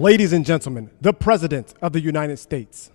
Ladies and gentlemen, the President of the United States.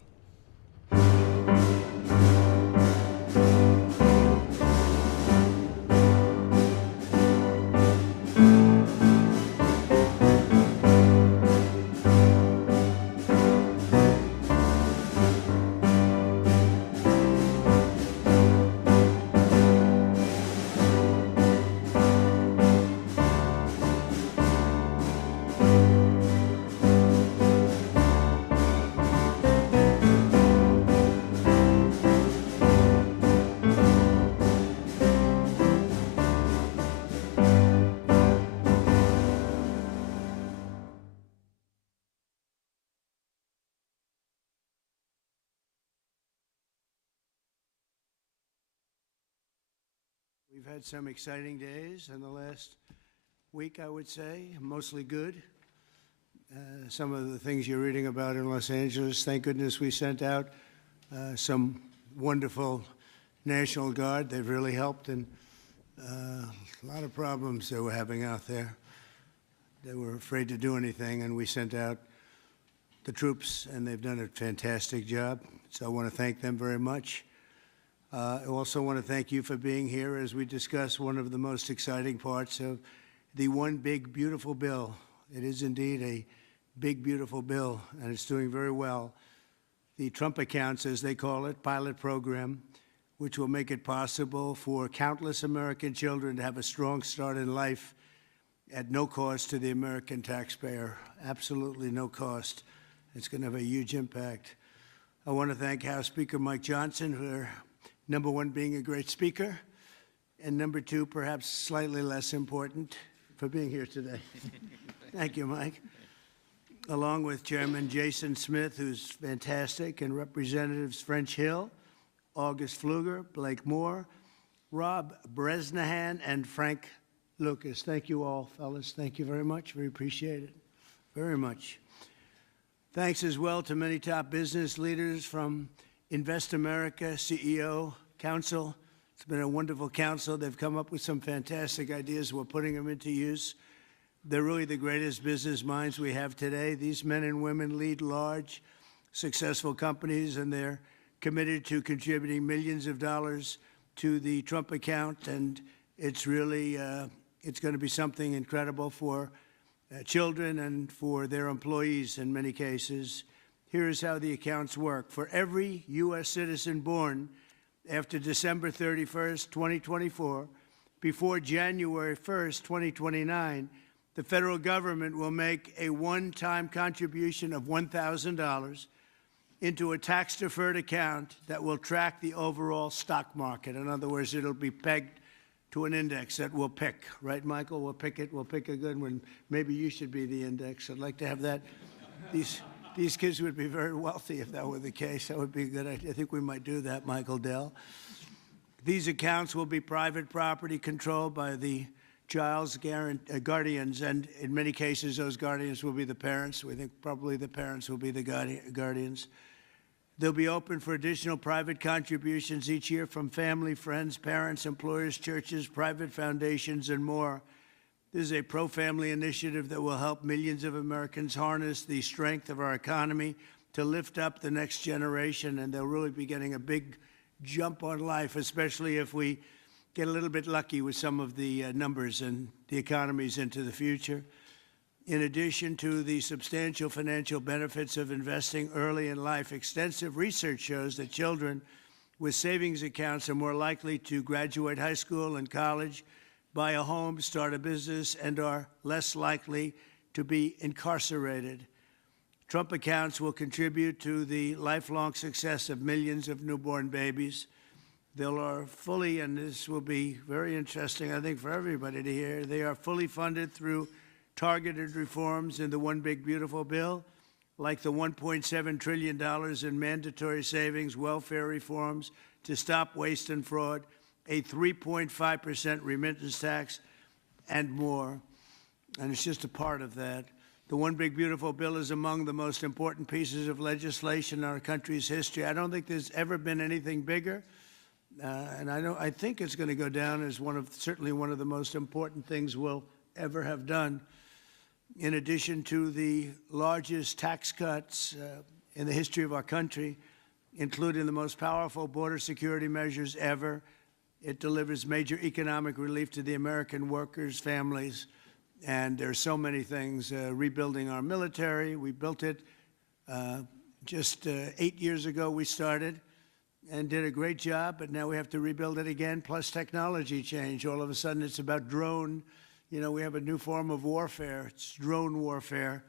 We've had some exciting days in the last week, I would say, mostly good. Some of the things you're reading about in Los Angeles, thank goodness we sent out some wonderful National Guard. They've really helped, and a lot of problems they were having out there. They were afraid to do anything, and we sent out the troops, and they've done a fantastic job. So I want to thank them very much. I also want to thank you for being here as we discuss one of the most exciting parts of the One Big Beautiful Bill. It is indeed a big, beautiful bill, and it's doing very well. The Trump Accounts, as they call it, pilot program, which will make it possible for countless American children to have a strong start in life at no cost to the American taxpayer, absolutely no cost. It's going to have a huge impact. I want to thank House Speaker Mike Johnson for, number one, being a great speaker, and number two, perhaps slightly less important, for being here today. Thank you, Mike. Along with Chairman Jason Smith, who's fantastic, and Representatives French Hill, August Pfluger, Blake Moore, Rob Bresnahan, and Frank Lucas. Thank you all, fellas. Thank you very much. We appreciate it very much. Thanks as well to many top business leaders from Invest America, CEO, Council. It's been a wonderful council. They've come up with some fantastic ideas. We're putting them into use. They're really the greatest business minds we have today. These men and women lead large, successful companies, and they're committed to contributing millions of dollars to the Trump account. And it's really, it's going to be something incredible for children and for their employees in many cases. Here's how the accounts work. For every U.S. citizen born after December 31st, 2024, before January 1st, 2029, the federal government will make a one-time contribution of $1,000 into a tax-deferred account that will track the overall stock market. In other words, it'll be pegged to an index that we'll pick. Right, Michael? We'll pick it. We'll pick a good one. Maybe you should be the index. I'd like to have that. These kids would be very wealthy if that were the case. That would be a good idea. I think we might do that, Michael Dell. These accounts will be private property controlled by the child's guardians, and in many cases, those guardians will be the parents. We think probably the parents will be the guardians. They'll be open for additional private contributions each year from family, friends, parents, employers, churches, private foundations, and more. This is a pro-family initiative that will help millions of Americans harness the strength of our economy to lift up the next generation, and they'll really be getting a big jump on life, especially if we get a little bit lucky with some of the numbers and the economies into the future. In addition to the substantial financial benefits of investing early in life, extensive research shows that children with savings accounts are more likely to graduate high school and college, buy a home, start a business, and are less likely to be incarcerated. Trump accounts will contribute to the lifelong success of millions of newborn babies. They are fully, and this will be very interesting, I think, for everybody to hear, they are fully funded through targeted reforms in the One Big Beautiful Bill, like the $1.7 trillion in mandatory savings, welfare reforms to stop waste and fraud, a 3.5% remittance tax, and more. And it's just a part of that. The One Big Beautiful Bill is among the most important pieces of legislation in our country's history. I don't think there's ever been anything bigger. And I think it's going to go down as certainly one of the most important things we'll ever have done. In addition to the largest tax cuts in the history of our country, including the most powerful border security measures ever, it delivers major economic relief to the American workers' families. And there's so many things. Rebuilding our military, we built it just 8 years ago. We started and did a great job, but now we have to rebuild it again, plus technology change. All of a sudden, it's about drone. You know, we have a new form of warfare. It's drone warfare.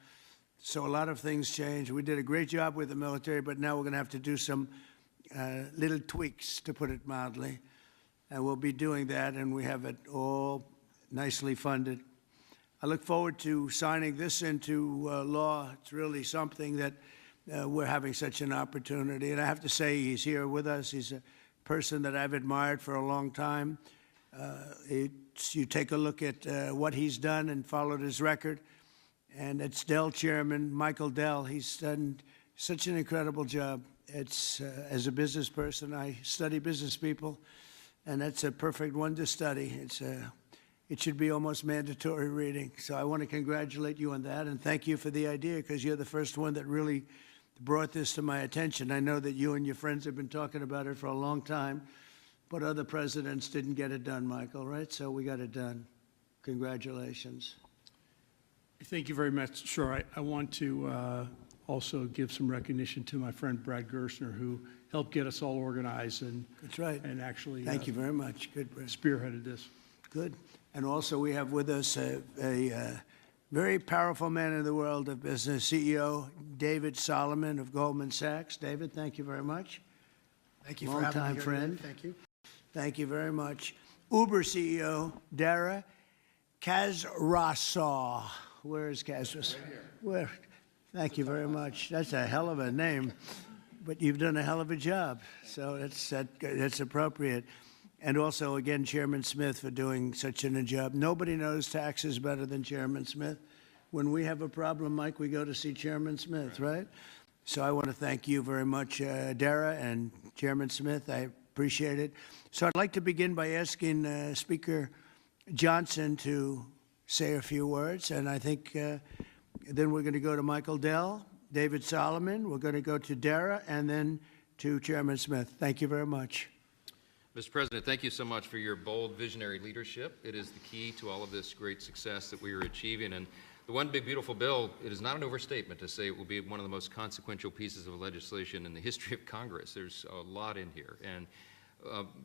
So a lot of things change. We did a great job with the military, but now we're going to have to do some little tweaks, to put it mildly. And we'll be doing that, and we have it all nicely funded. I look forward to signing this into law. It's really something that we're having such an opportunity. And I have to say, he's here with us. He's a person that I've admired for a long time. You take a look at what he's done and followed his record. And it's Dell Chairman Michael Dell. He's done such an incredible job. It's as a business person, I study business people, and that's a perfect one to study. It should be almost mandatory reading. So I want to congratulate you on that, and thank you for the idea, because you're the first one that really brought this to my attention. I know that you and your friends have been talking about it for a long time, but other presidents didn't get it done, Michael, right? So we got it done. Congratulations. Thank you very much. Sure. I want to also give some recognition to my friend Brad Gerstner, who helped get us all organized and That's right. And actually thank you very much. Good, Brad. Spearheaded this. Good. And also we have with us a very powerful man in the world of business, CEO David Solomon of Goldman Sachs. David, thank you very much. Thank you for having me here today. Friend. Thank you. Thank you very much. Uber CEO Dara Khosrowshahi. Where is Khosrowshahi? Right here. Where? Thank you very much. That's a hell of a name, but you've done a hell of a job, so that's appropriate. And also, again, Chairman Smith for doing such a job. Nobody knows taxes better than Chairman Smith. When we have a problem, Mike, we go to see Chairman Smith, right? So I want to thank you very much, Dara and Chairman Smith. I appreciate it. So I'd like to begin by asking Speaker Johnson to say a few words, and I think then we're going to go to Michael Dell, David Solomon, we're going to go to Dara, and then to Chairman Smith. Thank you very much. Mr. President, thank you so much for your bold, visionary leadership. It is the key to all of this great success that we are achieving. And the One Big Beautiful Bill, it is not an overstatement to say it will be one of the most consequential pieces of legislation in the history of Congress. There's a lot in here. And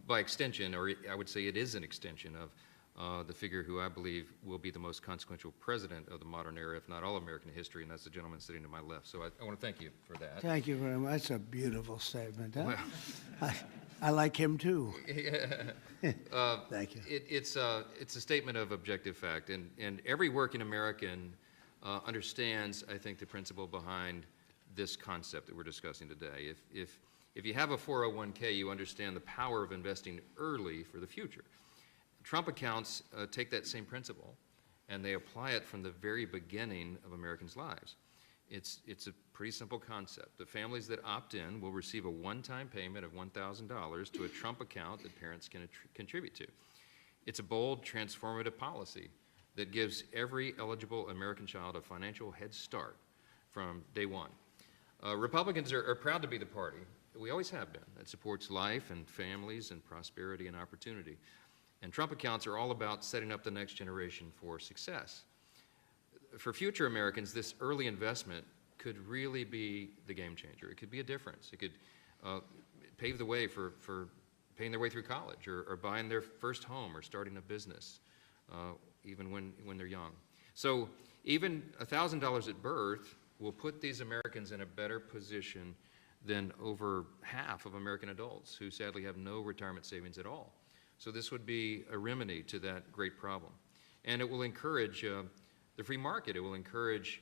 by extension, or I would say it is an extension of the figure who I believe will be the most consequential president of the modern era, if not all American history, and that's the gentleman sitting to my left. So I want to thank you for that. Thank you very much. That's a beautiful statement. Huh? Well, I like him too. Thank you. It's a statement of objective fact, and every working American understands, I think, the principle behind this concept that we're discussing today. If you have a 401k, you understand the power of investing early for the future. Trump accounts take that same principle, and they apply it from the very beginning of Americans' lives. It's a pretty simple concept. The families that opt in will receive a one-time payment of $1,000 to a Trump account that parents can contribute to. It's a bold, transformative policy that gives every eligible American child a financial head start from day one. Republicans are proud to be the party, we always have been, that supports life and families and prosperity and opportunity. And Trump accounts are all about setting up the next generation for success. For future Americans, this early investment could really be the game changer. It could be a difference. It could pave the way for paying their way through college or buying their first home or starting a business, even when they're young. So even $1,000 at birth will put these Americans in a better position than over half of American adults who sadly have no retirement savings at all. So this would be a remedy to that great problem. And it will encourage the free market. It will encourage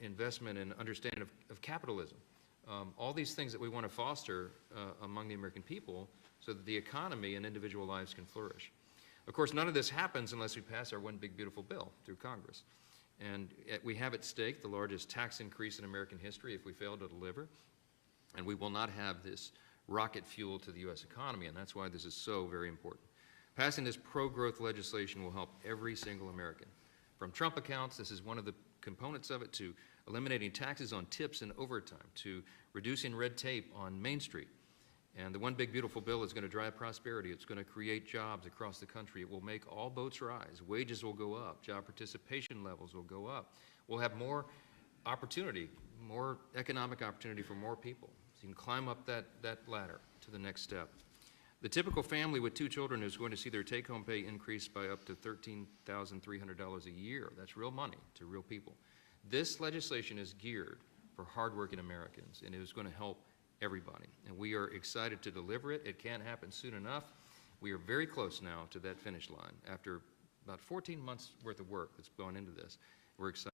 investment and understanding of capitalism. All these things that we want to foster among the American people so that the economy and individual lives can flourish. Of course, none of this happens unless we pass our one big beautiful bill through Congress. And we have at stake the largest tax increase in American history if we fail to deliver. And we will not have this rocket fuel to the U.S. economy, and that's why this is so very important. Passing this pro-growth legislation will help every single American. From Trump accounts, this is one of the components of it, to eliminating taxes on tips and overtime, to reducing red tape on Main Street. And the one big beautiful bill is going to drive prosperity. It's going to create jobs across the country. It will make all boats rise. Wages will go up. Job participation levels will go up. We'll have more opportunity, more economic opportunity for more people. So you can climb up that ladder to the next step. The typical family with 2 children is going to see their take-home pay increase by up to $13,300 a year. That's real money to real people. This legislation is geared for hardworking Americans, and it is going to help everybody. And we are excited to deliver it. It can't happen soon enough. We are very close now to that finish line. After about 14 months worth of work that's gone into this, we're excited.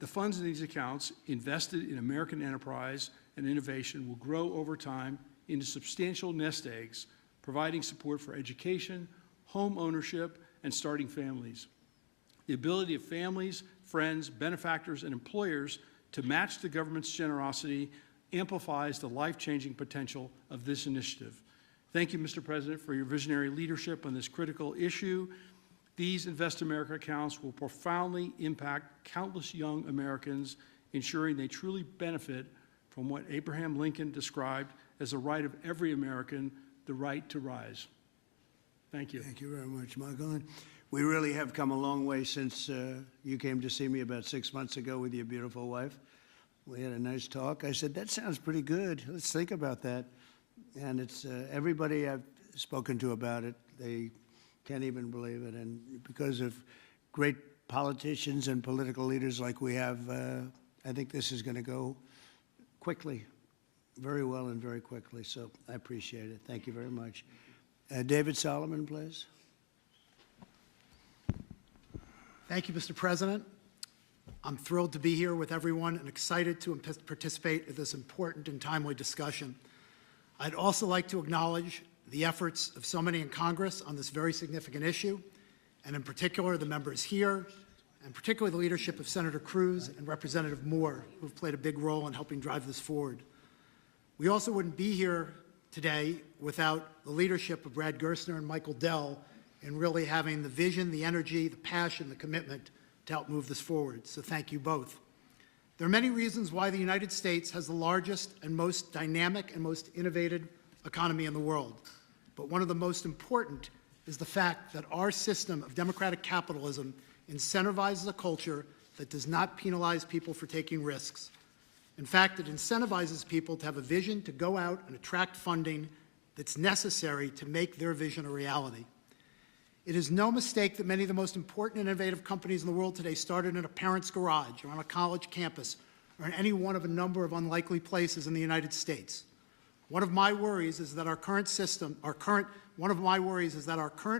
The funds in these accounts invested in American enterprise and innovation will grow over time into substantial nest eggs, providing support for education, home ownership, and starting families. The ability of families, friends, benefactors, and employers to match the government's generosity amplifies the life-changing potential of this initiative. Thank you, Mr. President, for your visionary leadership on this critical issue. These Invest America accounts will profoundly impact countless young Americans, ensuring they truly benefit from what Abraham Lincoln described as the right of every American, the right to rise. Thank you. Thank you very much, Michael. And we really have come a long way since you came to see me about 6 months ago with your beautiful wife. We had a nice talk. I said, that sounds pretty good. Let's think about that. And it's everybody I've spoken to about it, they can't even believe it. And because of great politicians and political leaders like we have, I think this is going to go quickly, very well and very quickly. So I appreciate it. Thank you very much. David Solomon, please. Thank you, Mr. President. I'm thrilled to be here with everyone and excited to participate in this important and timely discussion. I'd also like to acknowledge the efforts of so many in Congress on this very significant issue, and in particular the members here, and particularly the leadership of Senator Cruz and Representative Moore, who've played a big role in helping drive this forward. We also wouldn't be here today without the leadership of Brad Gerstner and Michael Dell in really having the vision, the energy, the passion, the commitment to help move this forward. So thank you both. There are many reasons why the United States has the largest and most dynamic and most innovative economy in the world. But one of the most important is the fact that our system of democratic capitalism incentivizes a culture that does not penalize people for taking risks. In fact, it incentivizes people to have a vision to go out and attract funding that's necessary to make their vision a reality. It is no mistake that many of the most important and innovative companies in the world today started in a parent's garage or on a college campus or in any one of a number of unlikely places in the United States. One of my worries is that our current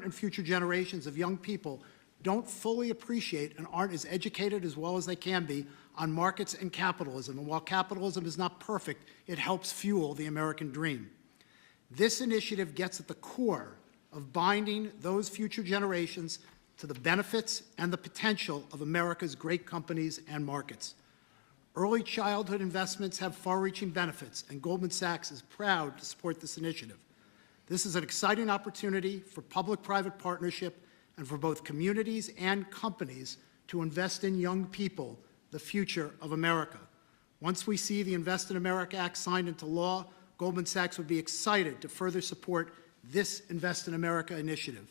and future generations of young people don't fully appreciate and aren't as educated as well as they can be on markets and capitalism. And while capitalism is not perfect, it helps fuel the American dream. This initiative gets at the core of binding those future generations to the benefits and the potential of America's great companies and markets. Early childhood investments have far-reaching benefits, and Goldman Sachs is proud to support this initiative. This is an exciting opportunity for public-private partnership and for both communities and companies to invest in young people, the future of America. Once we see the Invest in America Act signed into law, Goldman Sachs would be excited to further support this Invest in America initiative.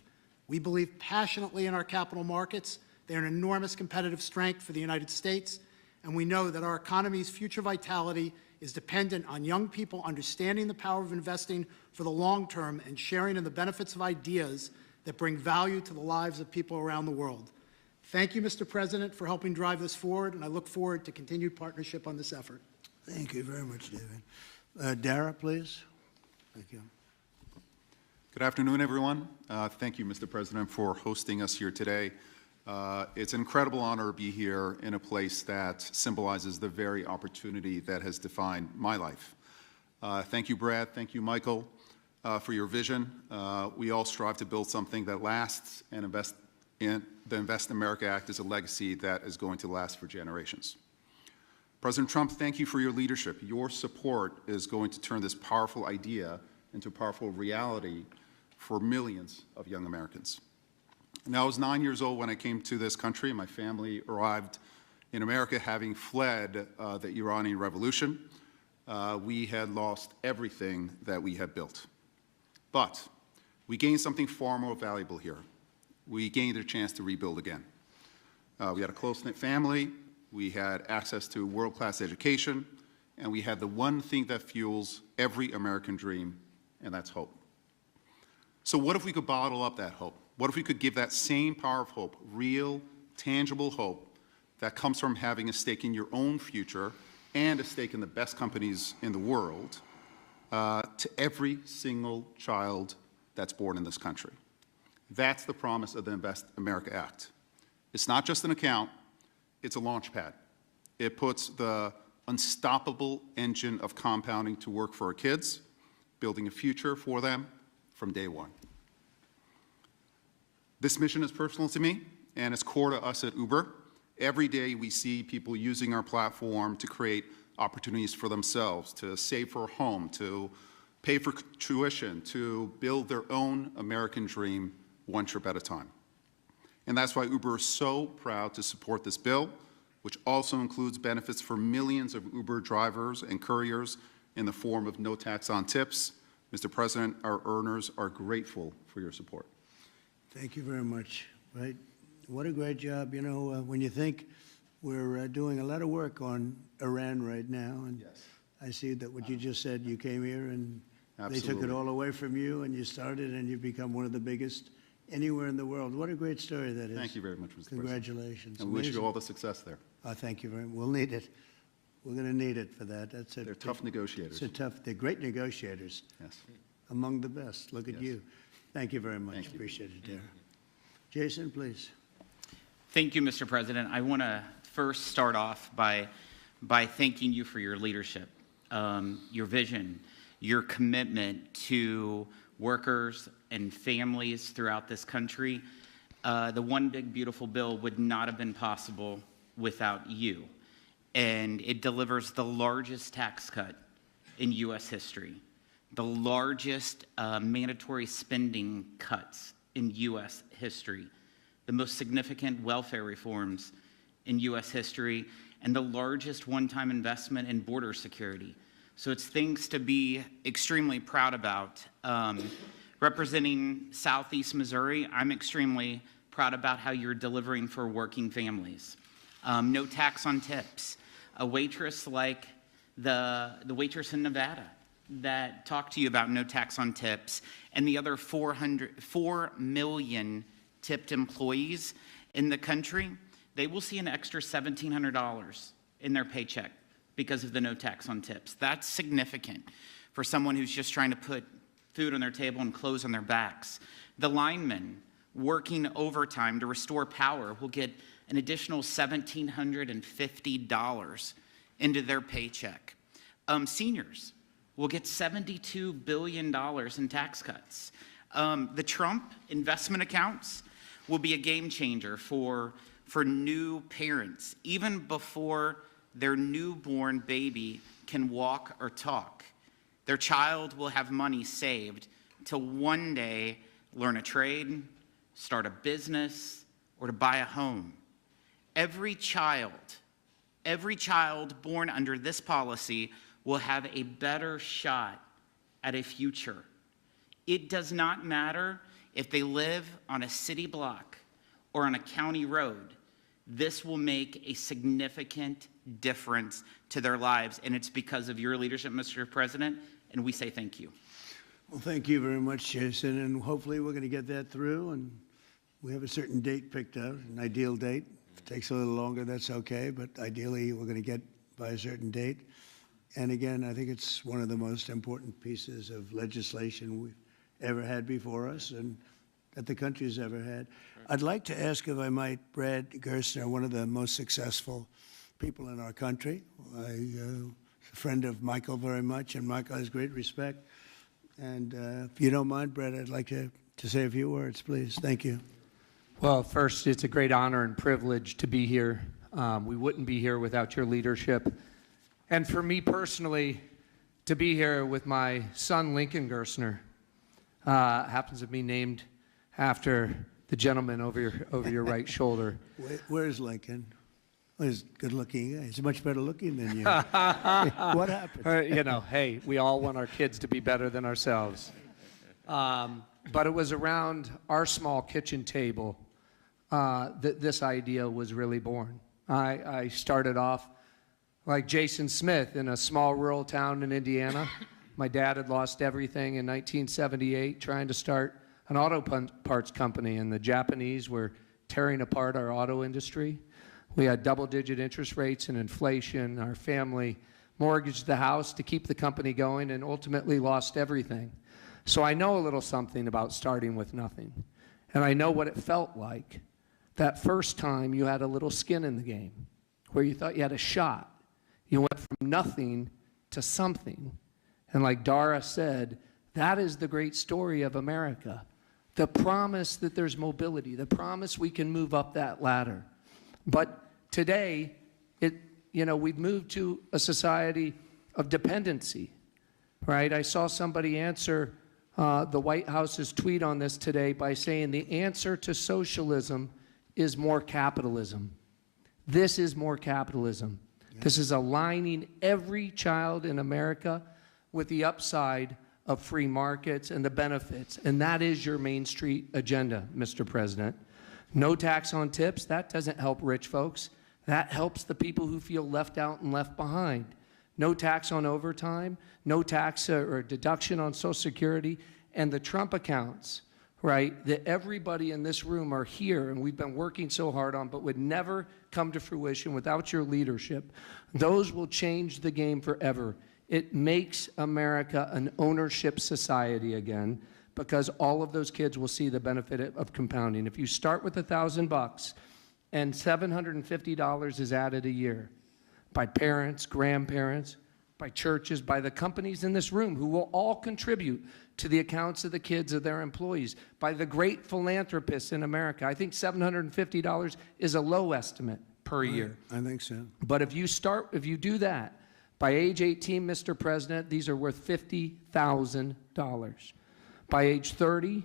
We believe passionately in our capital markets. They are an enormous competitive strength for the United States, and we know that our economy's future vitality is dependent on young people understanding the power of investing for the long term and sharing in the benefits of ideas that bring value to the lives of people around the world. Thank you, Mr. President, for helping drive this forward, and I look forward to continued partnership on this effort. Thank you very much, David. Dara, please. Thank you. Good afternoon, everyone. Thank you, Mr. President, for hosting us here today. It's an incredible honor to be here in a place that symbolizes the very opportunity that has defined my life. Thank you, Brad. Thank you, Michael, for your vision. We all strive to build something that lasts, and the Invest in America Act is a legacy that is going to last for generations. President Trump, thank you for your leadership. Your support is going to turn this powerful idea into a powerful reality for millions of young Americans. Now, I was 9 years old when I came to this country. My family arrived in America having fled the Iranian Revolution. We had lost everything that we had built. But we gained something far more valuable here. We gained a chance to rebuild again. We had a close-knit family, we had access to world-class education, and we had the one thing that fuels every American dream, and that's hope. So what if we could bottle up that hope? What if we could give that same power of hope, real, tangible hope, that comes from having a stake in your own future and a stake in the best companies in the world, to every single child that's born in this country? That's the promise of the Invest America Act. It's not just an account, it's a launch pad. It puts the unstoppable engine of compounding to work for our kids, building a future for them from day one. This mission is personal to me, and it's core to us at Uber. Every day we see people using our platform to create opportunities for themselves, to save for a home, to pay for tuition, to build their own American dream one trip at a time. And that's why Uber is so proud to support this bill, which also includes benefits for millions of Uber drivers and couriers in the form of no tax on tips. Mr. President, our earners are grateful for your support. Thank you very much. Right? What a great job. You know, when you think we're doing a lot of work on Iran right now, and yes. I see that what you just said, you came here and Absolutely. They took it all away from you, and you started, and you've become one of the biggest anywhere in the world. What a great story that is. Thank you very much, Mr. Congratulations. President. And we wish you all the success there. Thank you very much. We'll need it. We're going to need it for that. That's it. They're tough negotiators. They're great negotiators. Yes. Among the best. Look at Yes. you. Thank you very much. Thank you. Appreciate it, Dara. Jason, please. Thank you, Mr. President. I want to first start off by thanking you for your leadership, your vision, your commitment to workers and families throughout this country. The One Big Beautiful Bill would not have been possible without you. And it delivers the largest tax cut in U.S. history, the largest mandatory spending cuts in U.S. history, the most significant welfare reforms in U.S. history, and the largest one-time investment in border security. So it's things to be extremely proud about. Representing Southeast Missouri, I'm extremely proud about how you're delivering for working families. No tax on tips. A waitress like the waitress in Nevada that talked to you about no tax on tips, and the other 4 million tipped employees in the country, they will see an extra $1,700 in their paycheck because of the no tax on tips. That's significant for someone who's just trying to put food on their table and clothes on their backs. The linemen working overtime to restore power will get an additional $1,750 into their paycheck. Seniors will get $72 billion in tax cuts. The Trump investment accounts will be a game changer for new parents, even before their newborn baby can walk or talk. Their child will have money saved to one day learn a trade, start a business, or to buy a home. Every child born under this policy will have a better shot at a future. It does not matter if they live on a city block or on a county road. This will make a significant difference to their lives, and it's because of your leadership, Mr. President, and we say thank you. Well, thank you very much, Jason, and hopefully we're going to get that through, and we have a certain date picked out, an ideal date. If it takes a little longer, that's okay, but ideally we're going to get by a certain date. And again, I think it's one of the most important pieces of legislation we've ever had before us and that the country's ever had. I'd like to ask, if I might, Brad Gerstner, one of the most successful people in our country. I'm a friend of Michael very much, and Michael has great respect. And if you don't mind, Brad, I'd like to say a few words, please. Thank you. Well, first, it's a great honor and privilege to be here. We wouldn't be here without your leadership. And for me personally, to be here with my son, Lincoln Gerstner, happens to be named after the gentleman over your right shoulder. Where's Lincoln? Well, he's good looking. He's much better looking than you. What happened? Hey, we all want our kids to be better than ourselves. But it was around our small kitchen table that this idea was really born. I started off like Jason Smith in a small rural town in Indiana. My dad had lost everything in 1978 trying to start an auto parts company, and the Japanese were tearing apart our auto industry. We had double-digit interest rates and inflation. Our family mortgaged the house to keep the company going and ultimately lost everything. So I know a little something about starting with nothing. And I know what it felt like that first time you had a little skin in the game, where you thought you had a shot. You went from nothing to something. And like Dara said, that is the great story of America. The promise that there's mobility, the promise we can move up that ladder. But today, we've moved to a society of dependency, right? I saw somebody answer the White House's tweet on this today by saying the answer to socialism is more capitalism. This is more capitalism. Yeah. This is aligning every child in America with the upside of free markets and the benefits. And that is your Main Street agenda, Mr. President. No tax on tips, that doesn't help rich folks. That helps the people who feel left out and left behind. No tax on overtime, no tax or deduction on Social Security, and the Trump accounts, right, that everybody in this room are here and we've been working so hard on, but would never come to fruition without your leadership. Those will change the game forever. It makes America an ownership society again, because all of those kids will see the benefit of compounding. If you start with $1,000 and $750 is added a year by parents, grandparents, by churches, by the companies in this room who will all contribute to the accounts of the kids of their employees, by the great philanthropists in America. I think $750 is a low estimate per year. I think so. But if you do that, by age 18, Mr. President, these are worth $50,000. By age 30,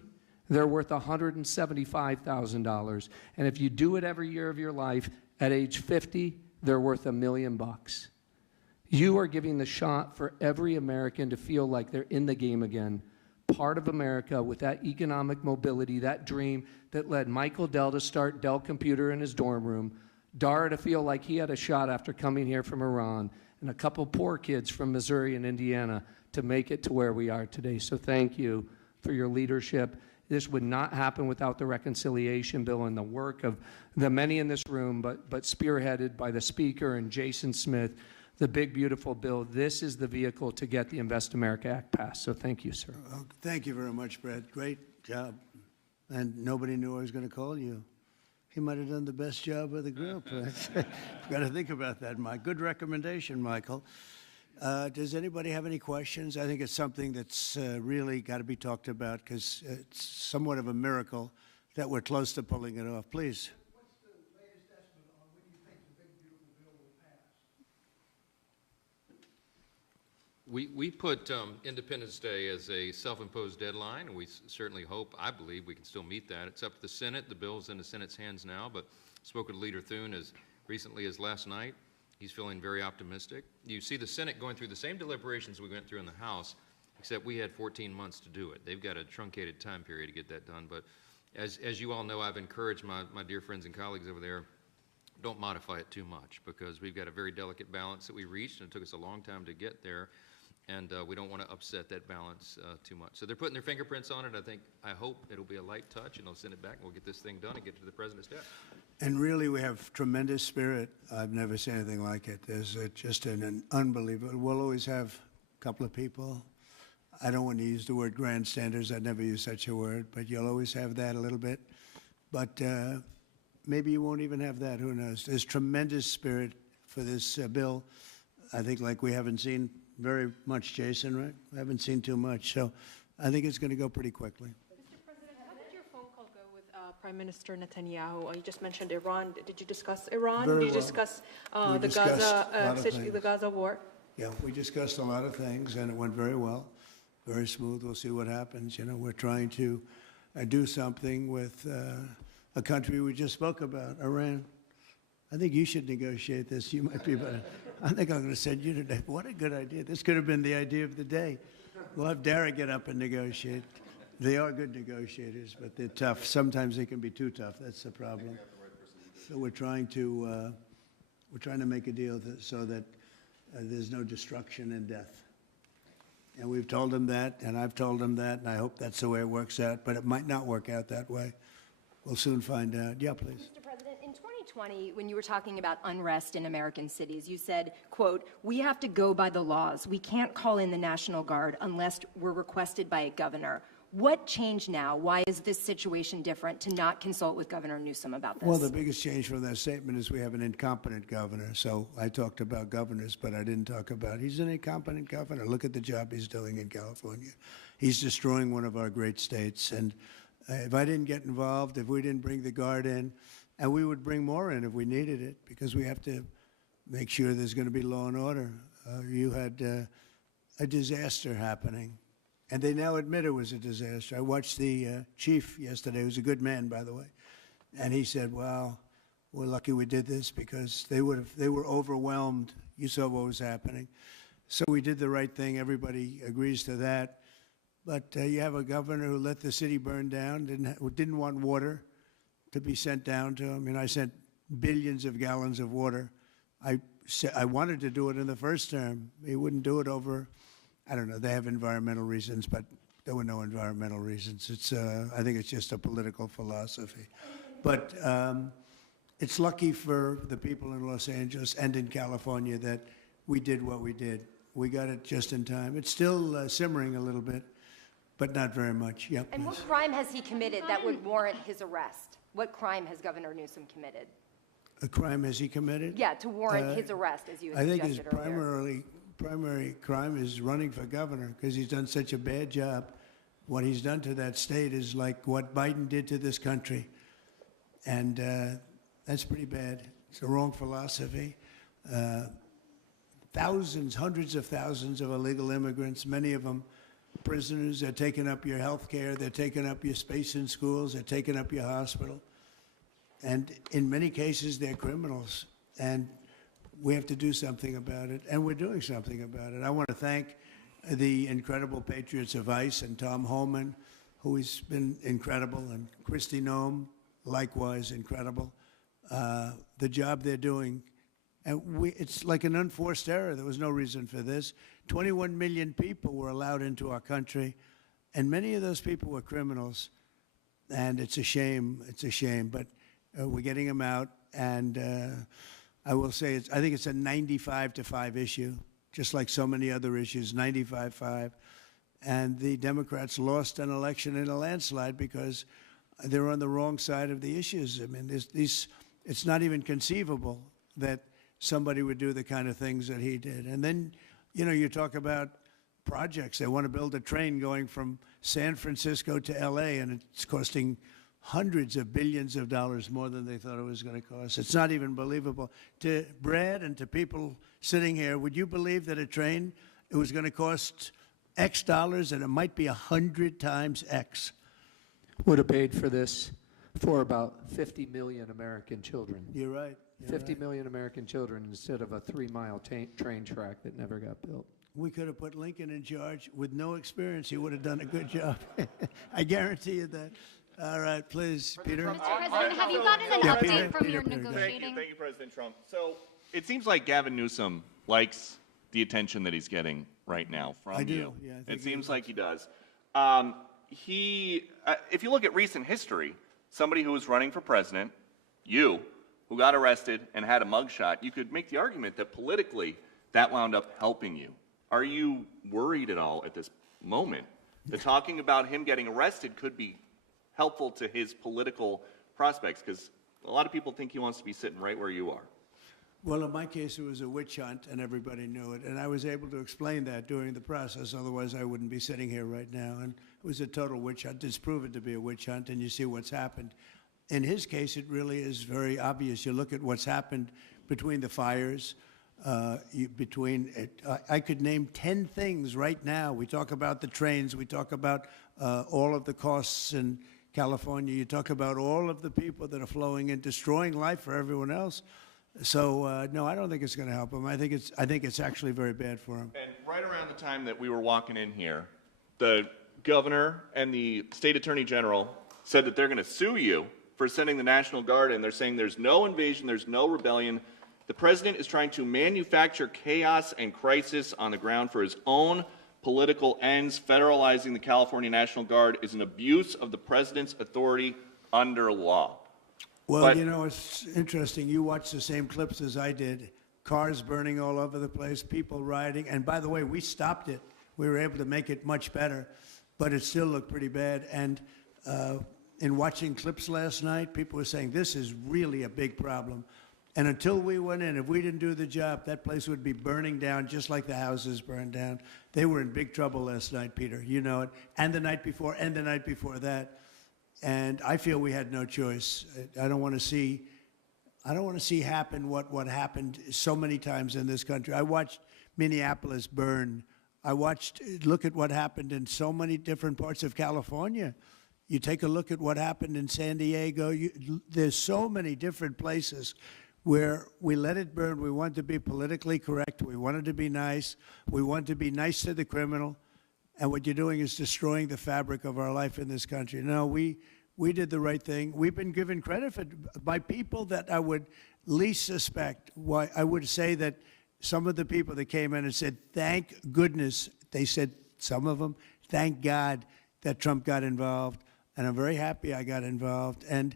they're worth $175,000. And if you do it every year of your life, at age 50, they're worth $1 million. You are giving the shot for every American to feel like they're in the game again, part of America with that economic mobility, that dream that led Michael Dell to start Dell Computer in his dorm room, Dara to feel like he had a shot after coming here from Iran, and a couple poor kids from Missouri and Indiana to make it to where we are today. So thank you for your leadership. This would not happen without the reconciliation bill and the work of the many in this room, but spearheaded by the Speaker and Jason Smith, the big, beautiful bill. This is the vehicle to get the Invest America Act passed. So thank you, sir. Oh, thank you very much, Brett. Great job. And nobody knew I was going to call you. He might have done the best job of the group. Got to think about that, Mike. Good recommendation, Michael. Does anybody have any questions? I think it's something that's really got to be talked about because it's somewhat of a miracle that we're close to pulling it off. Please. What's the latest estimate on when you think the big, beautiful bill will pass? We put Independence Day as a self-imposed deadline, and we certainly hope, I believe, we can still meet that. It's up to the Senate. The bill's in the Senate's hands now, but spoke with Leader Thune as recently as last night. He's feeling very optimistic. You see the Senate going through the same deliberations we went through in the House, except we had 14 months to do it. They've got a truncated time period to get that done, but as you all know, I've encouraged my dear friends and colleagues over there, don't modify it too much, because we've got a very delicate balance that we reached, and it took us a long time to get there. And we don't want to upset that balance too much. So they're putting their fingerprints on it. I hope it'll be a light touch, and they'll send it back, and we'll get this thing done and get to the President's desk. And really, we have tremendous spirit. I've never seen anything like it. There's just an unbelievable. We'll always have a couple of people. I don't want to use the word grandstanders. I'd never use such a word, but you'll always have that a little bit. But maybe you won't even have that. Who knows? There's tremendous spirit for this bill. I think like we haven't seen very much, Jason, right? We haven't seen too much. So I think it's going to go pretty quickly. Mr. President, how did your phone call go with Prime Minister Netanyahu? You just mentioned Iran. Did you discuss Iran? Very Did you well. discuss We discussed a lot of the things. Gaza war? Yeah, we discussed a lot of things, and it went very well, very smooth. We'll see what happens. You know, we're trying to do something with a country we just spoke about, Iran. I think you should negotiate this. You might be better. I think I'm going to send you today. What a good idea. This could have been the idea of the day. We'll have Dara get up and negotiate. They are good negotiators, but they're tough. Sometimes they can be too tough. That's the problem. So we're trying to make a deal so that there's no destruction and death. And we've told them that, and I've told them that, and I hope that's the way it works out. But it might not work out that way. We'll soon find out. Yeah, please. Mr. President, in 2020, when you were talking about unrest in American cities, you said, quote, "We have to go by the laws. We can't call in the National Guard unless we're requested by a governor." What changed now? Why is this situation different to not consult with Governor Newsom about this? Well, the biggest change from that statement is we have an incompetent governor. So I talked about governors, but I didn't talk about he's an incompetent governor. Look at the job he's doing in California. He's destroying one of our great states. And if I didn't get involved, if we didn't bring the Guard in, and we would bring more in if we needed it, because we have to make sure there's going to be law and order. You had a disaster happening, and they now admit it was a disaster. I watched the chief yesterday, who's a good man, by the way, and he said, "Well, we're lucky we did this because they were overwhelmed. You saw what was happening." So we did the right thing. Everybody agrees to that. But you have a governor who let the city burn down, didn't want water to be sent down to him. And I sent billions of gallons of water. I wanted to do it in the first term. He wouldn't do it over, I don't know, they have environmental reasons, but there were no environmental reasons. I think it's just a political philosophy. But it's lucky for the people in Los Angeles and in California that we did what we did. We got it just in time. It's still simmering a little bit, but not very much. Yeah, and what please. crime has he committed that would warrant his arrest? What crime has Governor Newsom committed? A crime has he committed? Yeah, to warrant his arrest, as you had I think it's suggested earlier. primarily primary crime is running for governor because he's done such a bad job. What he's done to that state is like what Biden did to this country. And that's pretty bad. It's the wrong philosophy. Thousands, hundreds of thousands of illegal immigrants, many of them prisoners. They're taking up your health care. They're taking up your space in schools. They're taking up your hospital. And in many cases, they're criminals. And we have to do something about it. And we're doing something about it. I want to thank the incredible patriots of ICE and Tom Homan, who has been incredible, and Kristi Noem, likewise incredible. The job they're doing. And it's like an unforced error. There was no reason for this. 21 million people were allowed into our country, and many of those people were criminals. And it's a shame. It's a shame. But we're getting them out. And I will say, I think it's a 95-5 issue, just like so many other issues, 95-5. And the Democrats lost an election in a landslide because they're on the wrong side of the issues. I mean, it's not even conceivable that somebody would do the kind of things that he did. And then, you talk about projects. They want to build a train going from San Francisco to L.A., and it's costing hundreds of billions of dollars more than they thought it was going to cost. It's not even believable. To Brad and to people sitting here, would you believe that a train, it was going to cost X dollars and it might be 100 times X? Would have paid for this for about 50 million American children. You're right. 50 million American children instead of a 3-mile train track that never got built. We could have put Lincoln in charge with no experience. He would have done a good job. I guarantee you that. All right, please, Peter. Mr. President, have you gotten an update from your negotiating? Thank you, President Trump. So it seems like Gavin Newsom likes the attention that he's getting right now from you. I do. Yeah, I think it seems like he does. If you look at recent history, somebody who was running for president, you, who got arrested and had a mugshot, you could make the argument that politically that wound up helping you. Are you worried at all at this moment that talking about him getting arrested could be helpful to his political prospects? Because a lot of people think he wants to be sitting right where you are. Well, in my case, it was a witch hunt, and everybody knew it. And I was able to explain that during the process. Otherwise, I wouldn't be sitting here right now. And it was a total witch hunt. It's proven to be a witch hunt, and you see what's happened. In his case, it really is very obvious. You look at what's happened between the fires, I could name 10 things right now. We talk about the trains. We talk about all of the costs in California. You talk about all of the people that are flowing in, destroying life for everyone else. So no, I don't think it's going to help him. I think it's actually very bad for him. And right around the time that we were walking in here, the governor and the state attorney general said that they're going to sue you for sending the National Guard in. They're saying there's no invasion, there's no rebellion. The president is trying to manufacture chaos and crisis on the ground for his own political ends. Federalizing the California National Guard is an abuse of the president's authority under law. Well, it's interesting. You watched the same clips as I did. Cars burning all over the place, people rioting. And by the way, we stopped it. We were able to make it much better, but it still looked pretty bad. And in watching clips last night, people were saying, this is really a big problem. And until we went in, if we didn't do the job, that place would be burning down just like the houses burned down. They were in big trouble last night, Peter. You know it. And the night before, and the night before that. And I feel we had no choice. I don't want to see happen what happened so many times in this country. I watched Minneapolis burn. Look at what happened in so many different parts of California. You take a look at what happened in San Diego. There's so many different places where we let it burn. We want to be politically correct. We wanted to be nice. We want to be nice to the criminal. And what you're doing is destroying the fabric of our life in this country. No, we did the right thing. We've been given credit by people that I would least suspect. Why I would say that some of the people that came in and said, thank goodness, they said, some of them, thank God that Trump got involved. And I'm very happy I got involved. And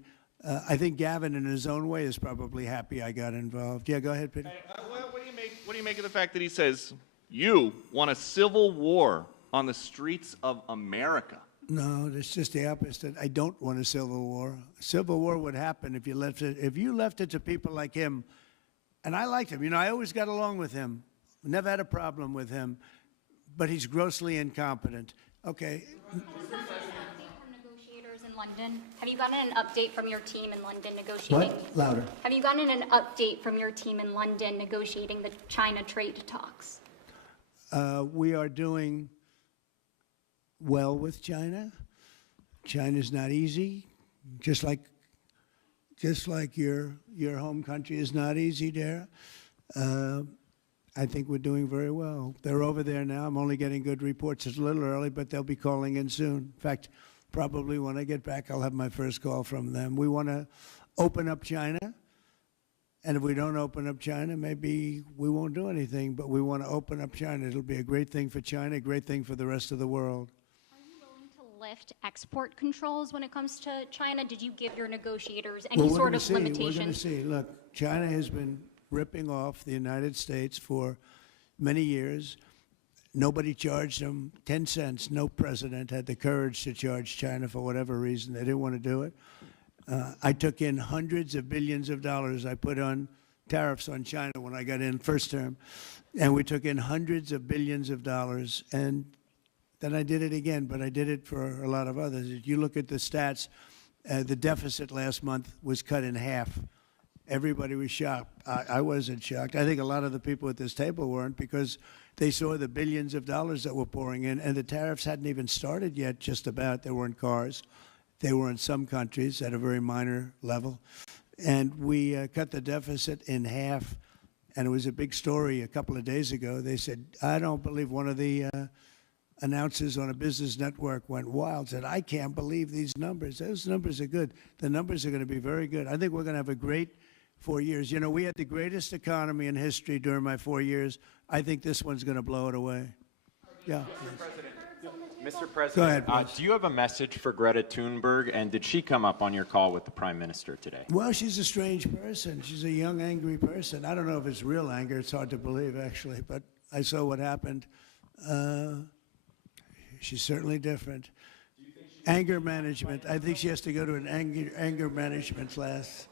I think Gavin, in his own way, is probably happy I got involved. Yeah, go ahead, Peter. Hey, what do you make of the fact that he says you want a civil war on the streets of America? No, it's just the opposite. I don't want a civil war. A civil war would happen if you left it to people like him. And I liked him. I always got along with him. Never had a problem with him, but he's grossly incompetent. Okay. Negotiators in London. Have you gotten an update from your team in London negotiating? What? Louder. Have you gotten an update from your team in London negotiating the China trade talks? We are doing well with China. China's not easy, just like your home country is not easy there. I think we're doing very well. They're over there now. I'm only getting good reports. It's a little early, but they'll be calling in soon. In fact, probably when I get back, I'll have my first call from them. We want to open up China, and if we don't open up China, maybe we won't do anything, but we want to open up China. It'll be a great thing for China, a great thing for the rest of the world. Are you willing to lift export controls when it comes to China? Did you give your negotiators any sort of limitations? We're going to see. Look, China has been ripping off the United States for many years. Nobody charged them 10 cents. No president had the courage to charge China for whatever reason. They didn't want to do it. I took in hundreds of billions of dollars. I put on tariffs on China when I got in first term, and we took in hundreds of billions of dollars. And then I did it again, but I did it for a lot of others. If you look at the stats, the deficit last month was cut in half. Everybody was shocked. I wasn't shocked. I think a lot of the people at this table weren't, because they saw the billions of dollars that were pouring in, and the tariffs hadn't even started yet, just about. They were in cars. They were in some countries at a very minor level. And we cut the deficit in half, and it was a big story a couple of days ago. They said, I don't believe, one of the announcers on a business network went wild, said, I can't believe these numbers. Those numbers are good. The numbers are going to be very good. I think we're going to have a great 4 years. You know, we had the greatest economy in history during my 4 years. I think this one's going to blow it away. Yeah. Mr. President, Go ahead, do you have a message for Greta Thunberg, and did she come up on your call with the Prime Minister today? Well, she's a strange person. She's a young, angry person. I don't know if it's real anger. It's hard to believe, actually, but I saw what happened. She's certainly different. Anger management. I think she has to go to an anger management class.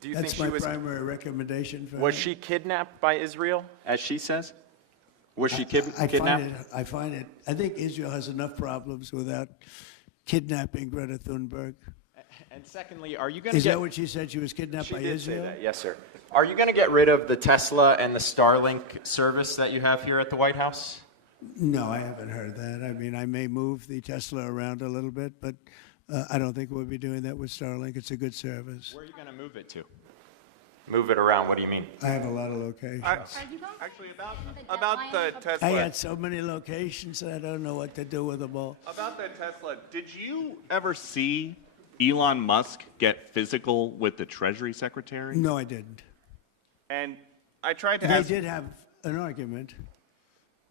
Do you That's think my she was, primary recommendation for was her. she kidnapped by Israel, as she says? Was she kidnapped? I find it. I think Israel has enough problems without kidnapping Greta Thunberg. And secondly, are you going to Is that what she said? She was kidnapped by She did Israel? say that, yes, sir. Are you going to get rid of the Tesla and the Starlink service that you have here at the White House? No, I haven't heard that. I mean, I may move the Tesla around a little bit, but I don't think we'll be doing that with Starlink. It's a good service. Where are you going to move it to? Move it around, what do you mean? I have a lot of locations. Actually, about the Tesla. I had so many locations that I don't know what to do with them all. About the Tesla, did you ever see Elon Musk get physical with the Treasury Secretary? No, I didn't. And I tried to They ask. did have an argument,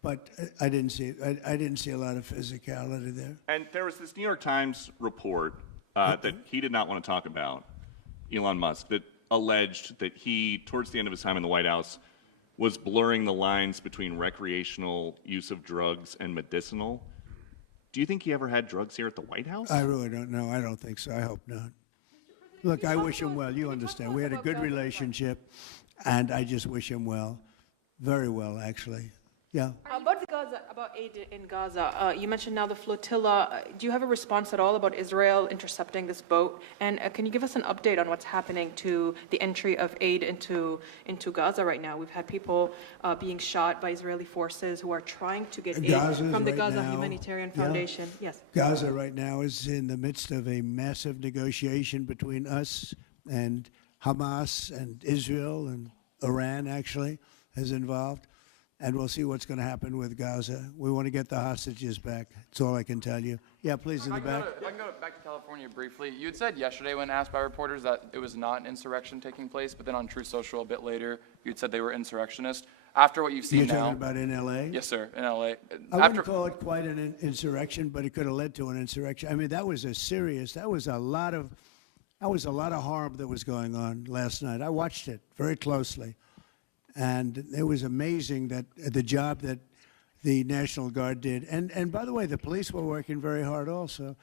but I didn't see. I didn't see a lot of physicality there. And there was this New York Times report that he did not want to talk about, Elon Musk, that alleged that he, towards the end of his time in the White House, was blurring the lines between recreational use of drugs and medicinal. Do you think he ever had drugs here at the White House? I really don't know. I don't think so. I hope not. Look, I wish him well. You understand. We had a good relationship, and I just wish him well. Very well, actually. Yeah. About aid in Gaza, you mentioned now the flotilla. Do you have a response at all about Israel intercepting this boat? And can you give us an update on what's happening to the entry of aid into Gaza right now? We've had people being shot by Israeli forces who are trying to get aid from the Gaza Humanitarian Foundation. Yes. Gaza right now is in the midst of a massive negotiation between us and Hamas and Israel, and Iran actually is involved. And we'll see what's going to happen with Gaza. We want to get the hostages back. That's all I can tell you. Yeah, please, in the back. If I can go back to California briefly. You had said yesterday when asked by reporters that it was not an insurrection taking place, but then on True Social a bit later, you had said they were insurrectionists. After what you've seen now. You're talking about in L.A.? Yes, sir, in L.A. I wouldn't call it quite an insurrection, but it could have led to an insurrection. I mean, that was a lot of harm that was going on last night. I watched it very closely. And it was amazing that the job that the National Guard did. And by the way, the police were working very hard also.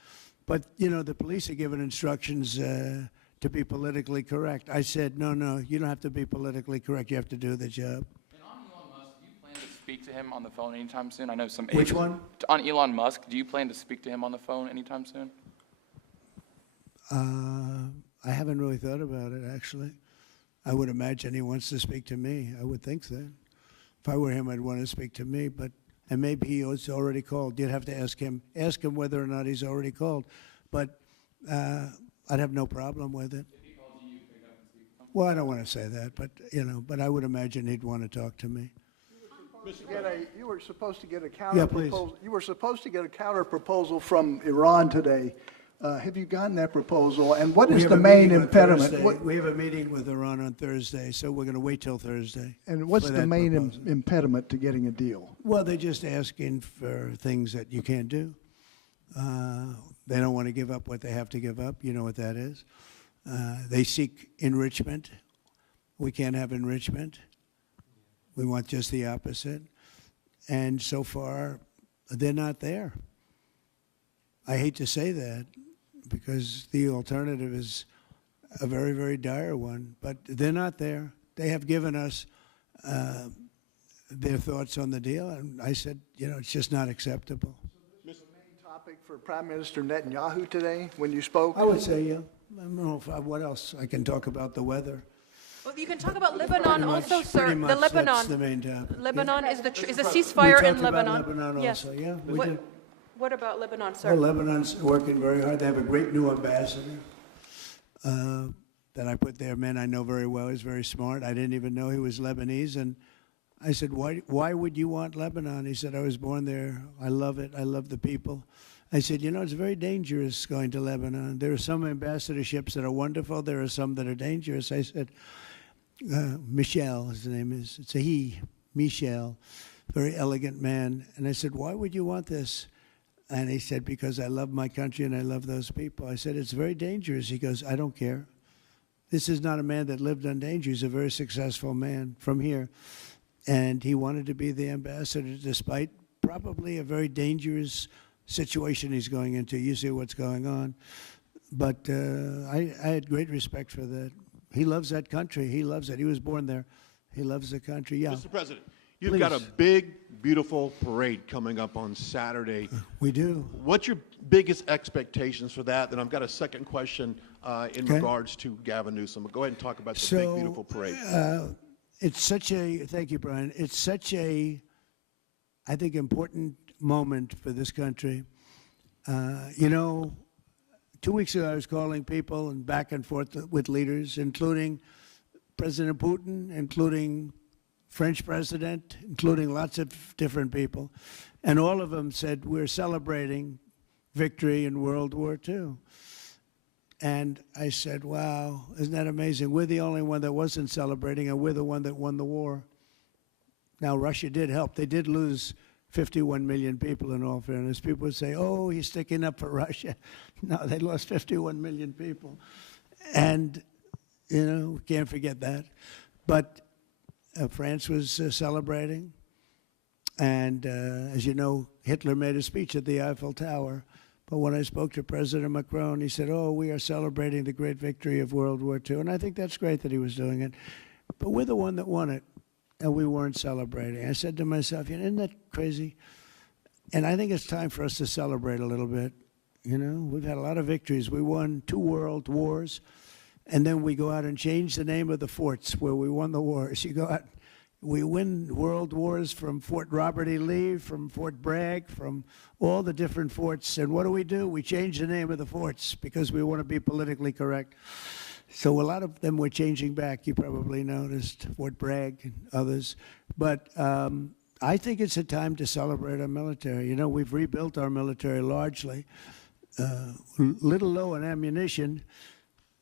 But, you know, the police are given instructions to be politically correct. I said, no, you don't have to be politically correct. You have to do the job. And on Elon Musk, do you plan speak to him on the phone anytime soon? I know some. Which one? On Elon Musk, do you plan to speak to him on the phone anytime soon? I haven't really thought about it, actually. I would imagine he wants to speak to me. I would think that. If I were him, I'd want to speak to me, and maybe he was already called. You'd have to ask him whether or not he's already called. But I'd have no problem with it. If he calls you, pick up and speak to him? Well, I don't want to say that, but I would imagine he'd want to talk to me. You were supposed to get a counter Yeah, please. proposal. You were supposed to get a counter proposal from Iran today. Have you gotten that proposal? And what is the main impediment? We have a meeting with Iran on Thursday, so we're going to wait till Thursday. And what's for the that main proposal. impediment to getting a deal? Well, they're just asking for things that you can't do. They don't want to give up what they have to give up. You know what that is. They seek enrichment. We can't have enrichment. We want just the opposite. And so far, they're not there. I hate to say that because the alternative is a very, very dire one, but they're not there. They have given us their thoughts on the deal, and I said, it's just not acceptable. This is the main topic for Prime Minister Netanyahu today when you spoke? I would say, yeah. I don't know what else. I can talk about the weather. Well, you can talk about Lebanon also, sir. Pretty much, The Lebanon. that's the main topic. Lebanon is the We ceasefire talked in about Lebanon. Lebanon Yes. also, yeah. We What, did. what about Lebanon, sir? Well, Lebanon's working very hard. They have a great new ambassador that I put there. Man, I know very well. He's very smart. I didn't even know he was Lebanese. And I said, why would you want Lebanon? He said, I was born there. I love it. I love the people. I said, it's very dangerous going to Lebanon. There are some ambassadorships that are wonderful. There are some that are dangerous. I said, Michel, his name is. It's a he, Michel, very elegant man. And I said, why would you want this? And he said, because I love my country and I love those people. I said, it's very dangerous. He goes, I don't care. This is not a man that lived on danger. He's a very successful man from here. And he wanted to be the ambassador despite probably a very dangerous situation he's going into. You see what's going on. But I had great respect for that. He loves that country. He loves it. He was born there. He loves the country. Yeah. Mr. President, you've Please. got a big, beautiful parade coming up on Saturday. We do. What's your biggest expectations for that? And I've got a second question in regards to Gavin Newsom. Go ahead and talk about the big, beautiful parade. It's such a, thank you, Brian. It's such a, I think, important moment for this country. 2 weeks ago, I was calling people and back and forth with leaders, including President Putin, including French president, including lots of different people. And all of them said, we're celebrating victory in World War II. And I said, wow, isn't that amazing? We're the only one that wasn't celebrating, and we're the one that won the war. Now, Russia did help. They did lose 51 million people, in all fairness. People would say, oh, he's sticking up for Russia. No, they lost 51 million people. And, can't forget that. But France was celebrating. And, as you know, Hitler made a speech at the Eiffel Tower. But when I spoke to President Macron, he said, oh, we are celebrating the great victory of World War II. And I think that's great that he was doing it. But we're the one that won it, and we weren't celebrating. I said to myself, isn't that crazy? And I think it's time for us to celebrate a little bit. We've had a lot of victories. We won 2 world wars, and then we go out and change the name of the forts where we won the wars. You go out, we win world wars from Fort Robert E. Lee, from Fort Bragg, from all the different forts. And what do? We change the name of the forts because we want to be politically correct. So a lot of them were changing back. You probably noticed Fort Bragg and others. But I think it's a time to celebrate our military. We've rebuilt our military largely. Little low on ammunition.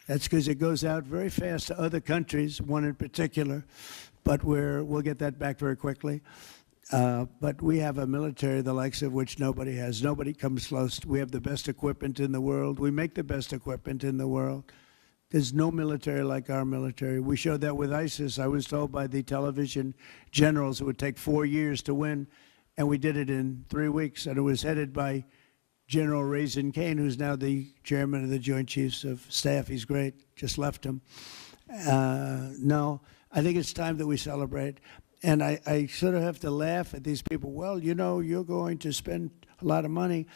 That's because it goes out very fast to other countries, one in particular. But we'll get that back very quickly. But we have a military the likes of which nobody has. Nobody comes close. We have the best equipment in the world. We make the best equipment in the world. There's no military like our military. We showed that with ISIS. I was told by the television generals it would take 4 years to win, and we did it in 3 weeks. And it was headed by General Raisin Kane, who's now the chairman of the Joint Chiefs of Staff. He's great. Just left him. No, I think it's time that we celebrate. And I sort of have to laugh at these people. Well, you know, you're going to spend a lot of money.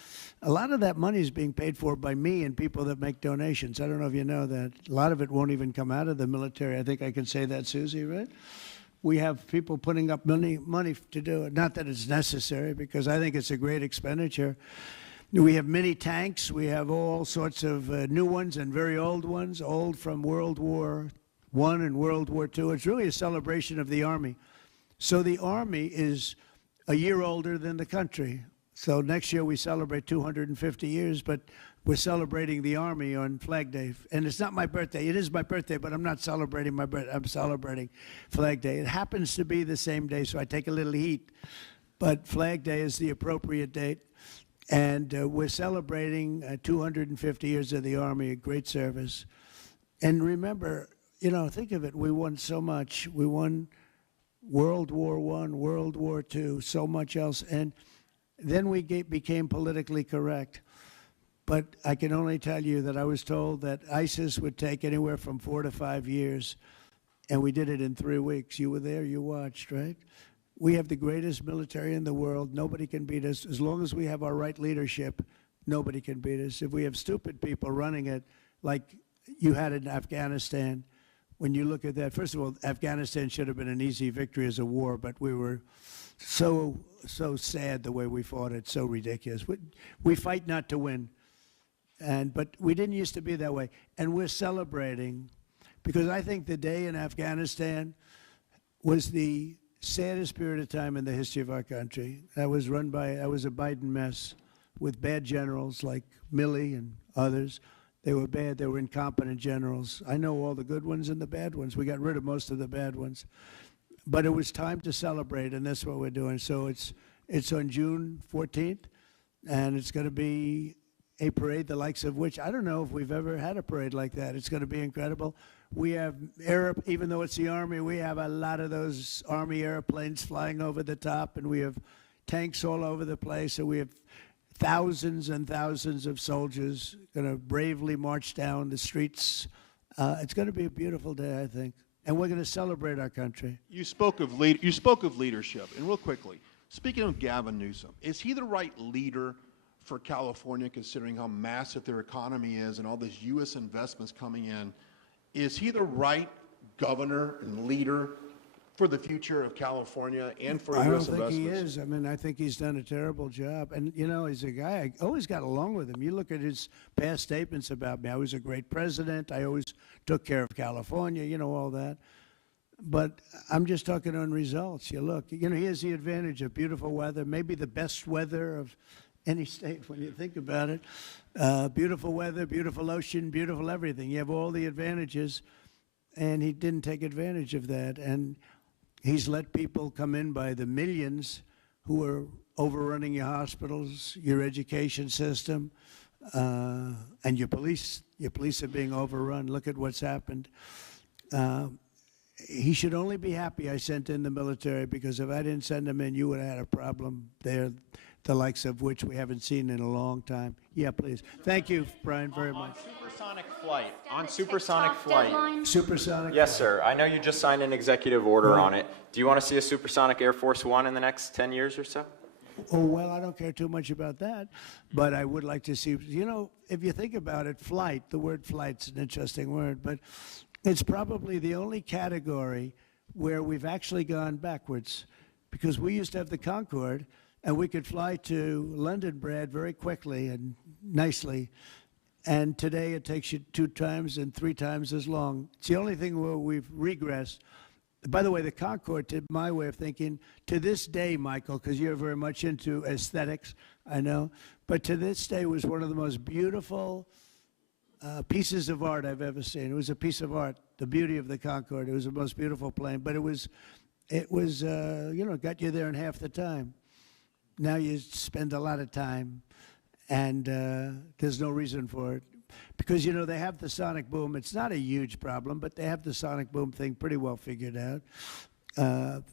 A lot of that money is being paid for by me and people that make donations. I don't know if you know that. A lot of it won't even come out of the military. I think I can say that, Susie, right? We have people putting up money to do it. Not that it's necessary, because I think it's a great expenditure. We have mini tanks. We have all sorts of new ones and very old ones, old from World War I and World War II. It's really a celebration of the Army. So the Army is a year older than the country. So next year we celebrate 250 years, but we're celebrating the Army on Flag Day. And it's not my birthday. It is my birthday, but I'm not celebrating my birthday. I'm celebrating Flag Day. It happens to be the same day, so I take a little heat. But Flag Day is the appropriate date. And we're celebrating 250 years of the Army, a great service. And remember, you know, think of it. We won so much. We won World War I, World War II, so much else. And then we became politically correct. But I can only tell you that I was told that ISIS would take anywhere from 4 to 5 years, and we did it in 3 weeks. You were there, you watched, right? We have the greatest military in the world. Nobody can beat us. As long as we have our right leadership, nobody can beat us. If we have stupid people running it, like you had in Afghanistan, when you look at that, first of all, Afghanistan should have been an easy victory as a war, but we were so sad the way we fought it, so ridiculous. We fight not to win, but we didn't used to be that way. And we're celebrating, because I think the day in Afghanistan was the saddest period of time in the history of our country. That was a Biden mess with bad generals like Milley and others. They were bad. They were incompetent generals. I know all the good ones and the bad ones. We got rid of most of the bad ones. But it was time to celebrate, and that's what we're doing. So it's on June 14th, and it's going to be a parade the likes of which I don't know if we've ever had a parade like that. It's going to be incredible. We have even though it's the Army, we have a lot of those Army airplanes flying over the top, and we have tanks all over the place, and we have thousands and thousands of soldiers going to bravely march down the streets. It's going to be a beautiful day, I think, and we're going to celebrate our country. You spoke of leadership, and real quickly, speaking of Gavin Newsom, is he the right leader for California, considering how massive their economy is and all these U.S. investments coming in? Is he the right governor and leader for the future of California and for U.S. investments? I don't think he is. I mean, I think he's done a terrible job. And, you know, he's a guy, I always got along with him. You look at his past statements about me. I was a great president. I always took care of California, you know, all that. But I'm just talking on results. You look, you know, he has the advantage of beautiful weather, maybe the best weather of any state when you think about it. Beautiful weather, beautiful ocean, beautiful everything. You have all the advantages, and he didn't take advantage of that. And he's let people come in by the millions who are overrunning your hospitals, your education system, and your police. Your police are being overrun. Look at what's happened. He should only be happy I sent in the military, because if I didn't send him in, you would have had a problem there, the likes of which we haven't seen in a long time. Yeah, please. Thank you, Brian, very much. On supersonic flight. Supersonic? Yes, sir. I know you just signed an executive order on it. Do you want to see a supersonic Air Force One in the next 10 years or so? Oh, well, I don't care too much about that, but I would like to see, you know, if you think about it, flight, the word flight's an interesting word, but it's probably the only category where we've actually gone backwards, because we used to have the Concorde, and we could fly to London, Brad, very quickly and nicely. And today it takes you 2 times and 3 times as long. It's the only thing where we've regressed. By the way, the Concorde, to my way of thinking, to this day, Michael, because you're very much into aesthetics, I know, but to this day was one of the most beautiful pieces of art I've ever seen. It was a piece of art, the beauty of the Concorde. It was the most beautiful plane, but it was you know, got you there in half the time. Now you spend a lot of time, and there's no reason for it. Because, you know, they have the sonic boom. It's not a huge problem, but they have the sonic boom thing pretty well figured out.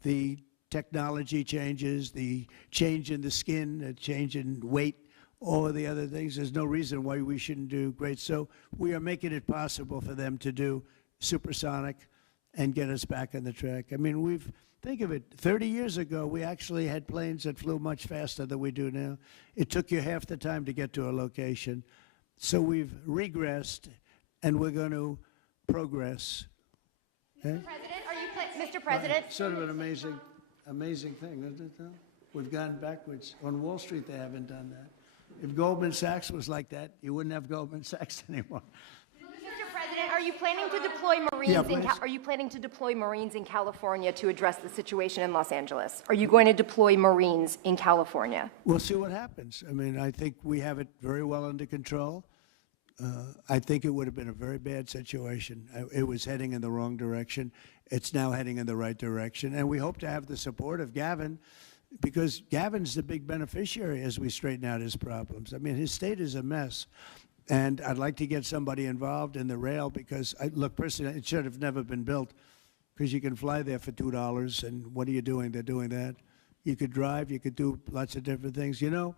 The technology changes, the change in the skin, the change in weight, all of the other things. There's no reason why we shouldn't do great. So we are making it possible for them to do supersonic, and get us back on the track. I mean, think of it, 30 years ago, we actually had planes that flew much faster than we do now. It took you half the time to get to a location. So we've regressed, and we're going to progress. Mr. President, Mr. President? Sort of an amazing thing, isn't it, though? We've gone backwards. On Wall Street, they haven't done that. If Goldman Sachs was like that, you wouldn't have Goldman Sachs anymore. Mr. President, are you planning to deploy Marines? Are you planning to deploy Marines in California to address the situation in Los Angeles? Are you going to deploy Marines in California? We'll see what happens. I mean, I think we have it very well under control. I think it would have been a very bad situation. It was heading in the wrong direction. It's now heading in the right direction. And we hope to have the support of Gavin, because Gavin's the big beneficiary as we straighten out his problems. I mean, his state is a mess. And I'd like to get somebody involved in the rail because, look, personally, it should have never been built because you can fly there for $2. And what are you doing? They're doing that. You could drive. You could do lots of different things. You know,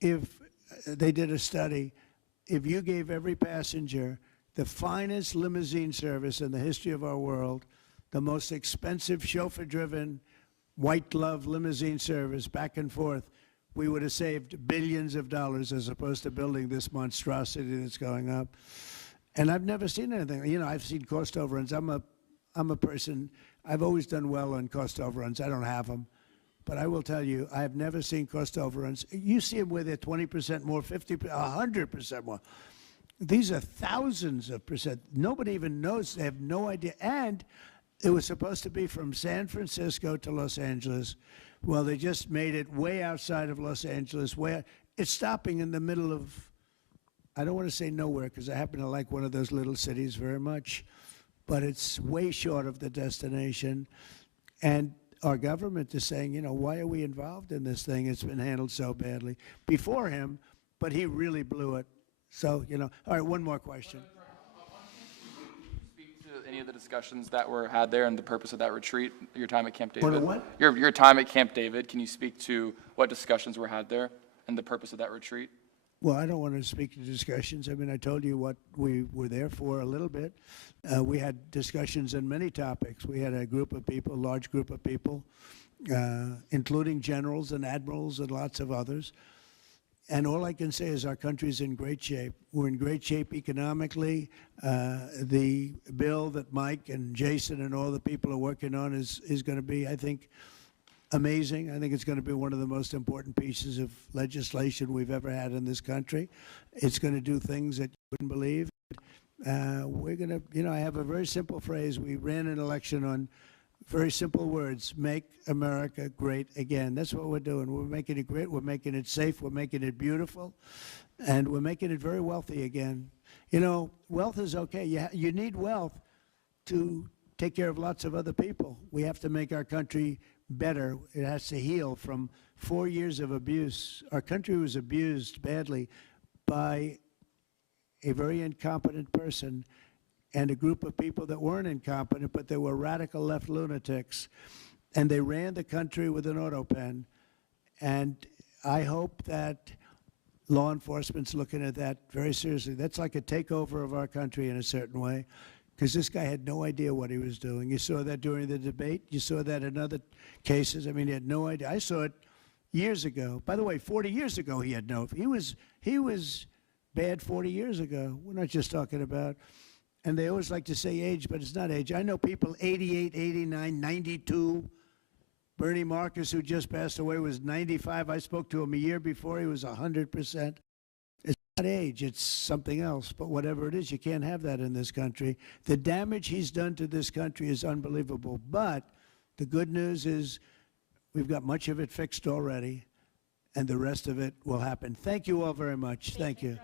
if they did a study, if you gave every passenger the finest limousine service in the history of our world, the most expensive chauffeur-driven white glove limousine service back and forth, we would have saved billions of dollars as opposed to building this monstrosity that's going up. And I've never seen anything. You know, I've seen cost overruns. I'm a person, I've always done well on cost overruns. I don't have them. But I will tell you, I have never seen cost overruns. You see them where they're 20% more, 50%, 100% more. These are thousands of percent. Nobody even knows. They have no idea. And it was supposed to be from San Francisco to Los Angeles. Well, they just made it way outside of Los Angeles. It's stopping in the middle of, I don't want to say nowhere because I happen to like one of those little cities very much, but it's way short of the destination. And our government is saying, you know, why are we involved in this thing? It's been handled so badly. Before him, but he really blew it. So, you know, all right, one more question. Speak to any of the discussions that were had there and the purpose of that retreat, your time at Camp David? What? Your time at Camp David, can you speak to what discussions were had there and the purpose of that retreat? Well, I don't want to speak to discussions. I mean, I told you what we were there for a little bit. We had discussions on many topics. We had a group of people, a large group of people, including generals and admirals and lots of others. And all I can say is our country's in great shape. We're in great shape economically. The bill that Mike and Jason and all the people are working on is going to be, I think, amazing. I think it's going to be one of the most important pieces of legislation we've ever had in this country. It's going to do things that you wouldn't believe. We're going to, you know, I have a very simple phrase. We ran an election on very simple words: make America great again. That's what we're doing. We're making it great. We're making it safe. We're making it beautiful. And we're making it very wealthy again. You know, wealth is okay. You need wealth to take care of lots of other people. We have to make our country better. It has to heal from 4 years of abuse. Our country was abused badly by a very incompetent person and a group of people that weren't incompetent, but they were radical left lunatics. And they ran the country with an auto pen. And I hope that law enforcement's looking at that very seriously. That's like a takeover of our country in a certain way, because this guy had no idea what he was doing. You saw that during the debate. You saw that in other cases. I mean, he had no idea. I saw it years ago. By the way, 40 years ago, he had no. He was bad 40 years ago. We're not just talking about. And they always like to say age, but it's not age. I know people 88, 89, 92. Bernie Marcus, who just passed away, was 95. I spoke to him a year before. He was 100%. It's not age. It's something else. But whatever it is, you can't have that in this country. The damage he's done to this country is unbelievable. But the good news is we've got much of it fixed already, and the rest of it will happen. Thank you all very much. Thank you.